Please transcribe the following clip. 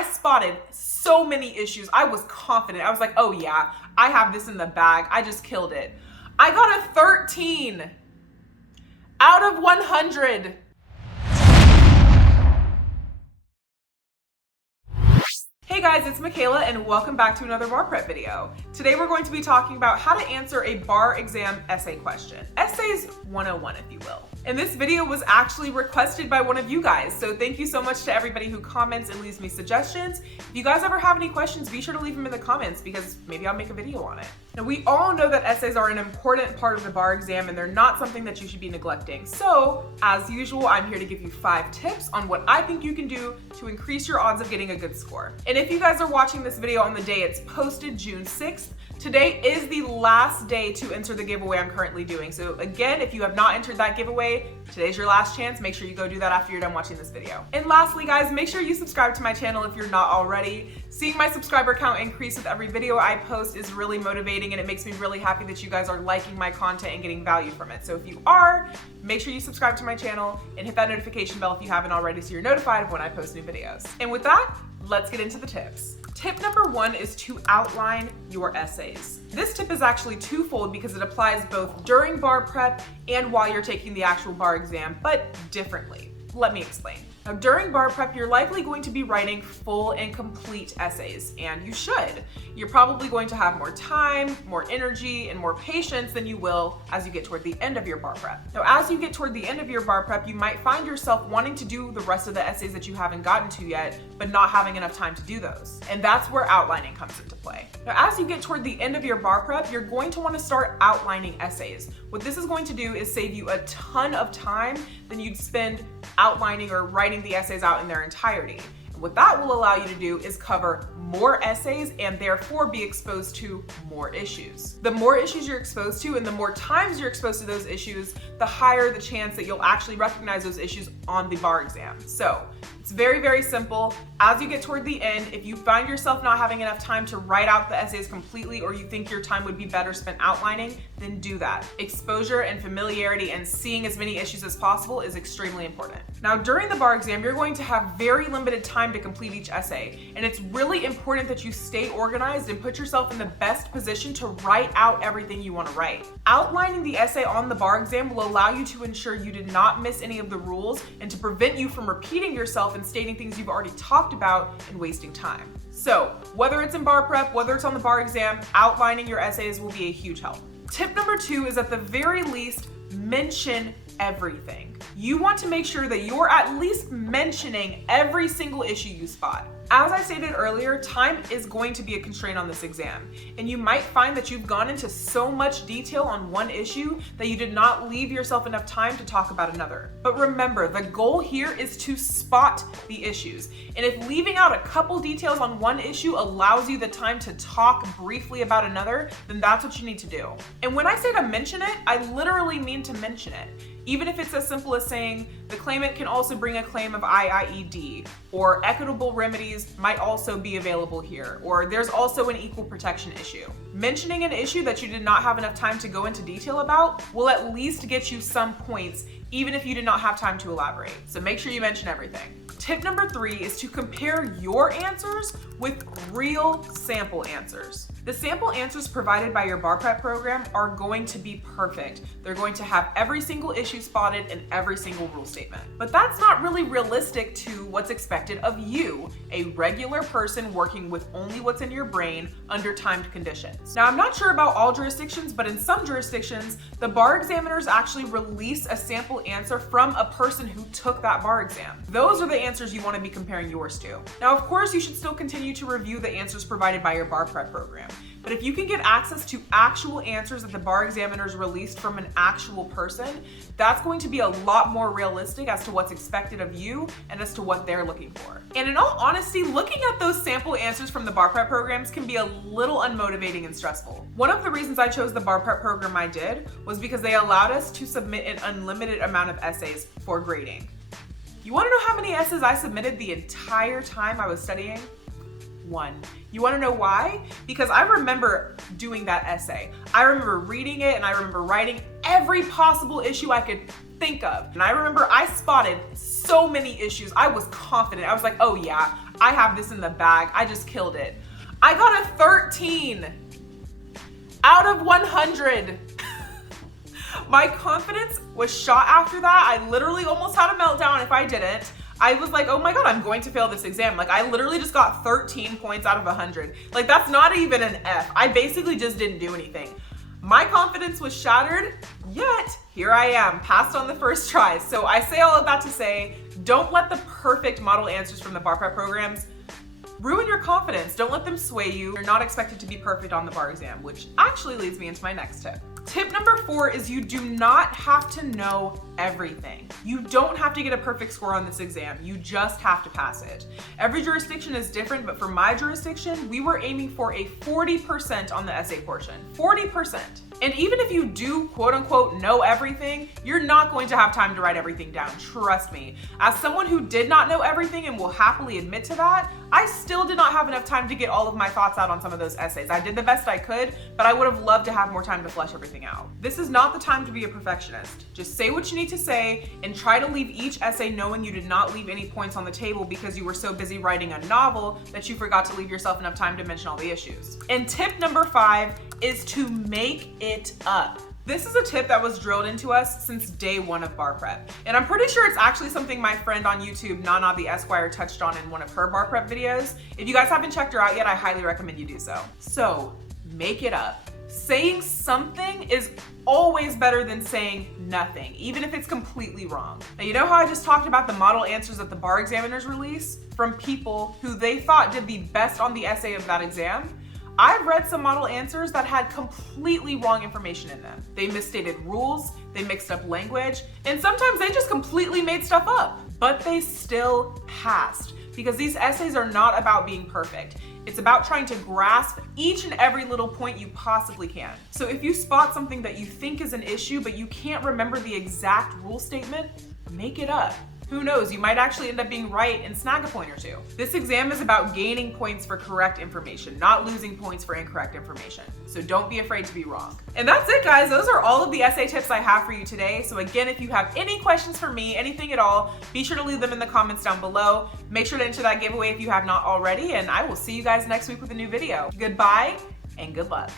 I spotted so many issues. I was confident. I was like, oh yeah, I have this in the bag. I just killed it. I got a 13 out of 100. Hey guys, it's Mikayla and welcome back to another bar prep video. Today we're going to be talking about how to answer a bar exam essay question. Essays 101, if you will. And this video was actually requested by one of you guys, so thank you so much to everybody who comments and leaves me suggestions. If you guys ever have any questions, be sure to leave them in the comments because maybe I'll make a video on it. Now, we all know that essays are an important part of the bar exam and they're not something that you should be neglecting. So, as usual, I'm here to give you 5 tips on what I think you can do to increase your odds of getting a good score. And if you guys are watching this video on the day it's posted, June 6th, today is the last day to enter the giveaway I'm currently doing. So again, if you have not entered that giveaway, today's your last chance. Make sure you go do that after you're done watching this video. And lastly, guys, make sure you subscribe to my channel if you're not already. Seeing my subscriber count increase with every video I post is really motivating and it makes me really happy that you guys are liking my content and getting value from it. So if you are, make sure you subscribe to my channel and hit that notification bell if you haven't already so you're notified of when I post new videos. And with that, let's get into the tips. Tip number 1 is to outline your essays. This tip is actually twofold because it applies both during bar prep and while you're taking the actual bar exam, but differently. Let me explain. Now, during bar prep, you're likely going to be writing full and complete essays, and you should. You're probably going to have more time, more energy, and more patience than you will as you get toward the end of your bar prep. Now, as you get toward the end of your bar prep, you might find yourself wanting to do the rest of the essays that you haven't gotten to yet, but not having enough time to do those. And that's where outlining comes into play. Now, as you get toward the end of your bar prep, you're going to want to start outlining essays. What this is going to do is save you a ton of time than you'd spend outlining or writing the essays out in their entirety. And what that will allow you to do is cover more essays and therefore be exposed to more issues. The more issues you're exposed to and the more times you're exposed to those issues, the higher the chance that you'll actually recognize those issues on the bar exam. So it's very, very simple. As you get toward the end, if you find yourself not having enough time to write out the essays completely or you think your time would be better spent outlining, then do that. Exposure and familiarity and seeing as many issues as possible is extremely important. Now, during the bar exam, you're going to have very limited time to complete each essay, and it's really important that you stay organized and put yourself in the best position to write out everything you want to write. Outlining the essay on the bar exam will allow you to ensure you did not miss any of the rules and to prevent you from repeating yourself and stating things you've already talked about and wasting time. So, whether it's in bar prep, whether it's on the bar exam, outlining your essays will be a huge help. Tip number 2 is at the very least, mention everything. You want to make sure that you're at least mentioning every single issue you spot. As I stated earlier, time is going to be a constraint on this exam, and you might find that you've gone into so much detail on one issue that you did not leave yourself enough time to talk about another. But remember, the goal here is to spot the issues, and if leaving out a couple details on one issue allows you the time to talk briefly about another, then that's what you need to do. And when I say to mention it, I literally mean to mention it. Even if it's as simple as saying, the claimant can also bring a claim of IIED, or equitable remedies might also be available here, or there's also an equal protection issue. Mentioning an issue that you did not have enough time to go into detail about will at least get you some points, even if you did not have time to elaborate. So make sure you mention everything. Tip number 3 is to compare your answers with real sample answers. The sample answers provided by your bar prep program are going to be perfect. They're going to have every single issue spotted and every single rule statement. But that's not really realistic to what's expected of you, a regular person working with only what's in your brain under timed conditions. Now, I'm not sure about all jurisdictions, but in some jurisdictions, the bar examiners actually release a sample answer from a person who took that bar exam. Those are the answers you want to be comparing yours to. Now, of course, you should still continue to review the answers provided by your bar prep program. But if you can get access to actual answers that the bar examiners released from an actual person, that's going to be a lot more realistic as to what's expected of you and as to what they're looking for. And in all honesty, looking at those sample answers from the bar prep programs can be a little unmotivating and stressful. One of the reasons I chose the bar prep program I did was because they allowed us to submit an unlimited amount of essays for grading. You want to know how many essays I submitted the entire time I was studying? 1. You want to know why? Because I remember doing that essay. I remember reading it and I remember writing every possible issue I could think of. And I remember I spotted so many issues. I was confident. I was like, oh yeah, I have this in the bag. I just killed it. I got a 13 out of 100. My confidence was shot after that. I literally almost had a meltdown if I didn't. I was like, oh my God, I'm going to fail this exam. Like, I literally just got 13 points out of 100. Like, that's not even an F. I basically just didn't do anything. My confidence was shattered, yet here I am, passed on the first try. So I say all of that to say, don't let the perfect model answers from the bar prep programs ruin your confidence. Don't let them sway you. You're not expected to be perfect on the bar exam, which actually leads me into my next tip. Tip number 4 is you do not have to know everything. You don't have to get a perfect score on this exam. You just have to pass it. Every jurisdiction is different, but for my jurisdiction, we were aiming for a 40% on the essay portion. 40%. And even if you do quote unquote know everything, you're not going to have time to write everything down. Trust me. As someone who did not know everything and will happily admit to that, I still did not have enough time to get all of my thoughts out on some of those essays. I did the best I could, but I would have loved to have more time to flesh everything out. This is not the time to be a perfectionist. Just say what you need to say and try to leave each essay knowing you did not leave any points on the table because you were so busy writing a novel that you forgot to leave yourself enough time to mention all the issues. And tip number 5 is to make it up. This is a tip that was drilled into us since day 1 of bar prep. And I'm pretty sure it's actually something my friend on YouTube, Nana the Esquire, touched on in one of her bar prep videos. If you guys haven't checked her out yet, I highly recommend you do so. So make it up. Saying something is always better than saying nothing, even if it's completely wrong. Now, you know how I just talked about the model answers that the bar examiners release from people who they thought did the best on the essay of that exam? I've read some model answers that had completely wrong information in them. They misstated rules, they mixed up language, and sometimes they just completely made stuff up. But they still passed because these essays are not about being perfect. It's about trying to grasp each and every little point you possibly can. So if you spot something that you think is an issue, but you can't remember the exact rule statement, make it up. Who knows, you might actually end up being right and snag a point or two. This exam is about gaining points for correct information, not losing points for incorrect information. So don't be afraid to be wrong. And that's it, guys. Those are all of the essay tips I have for you today. So again, if you have any questions for me, anything at all, be sure to leave them in the comments down below. Make sure to enter that giveaway if you have not already, and I will see you guys next week with a new video. Goodbye and good luck.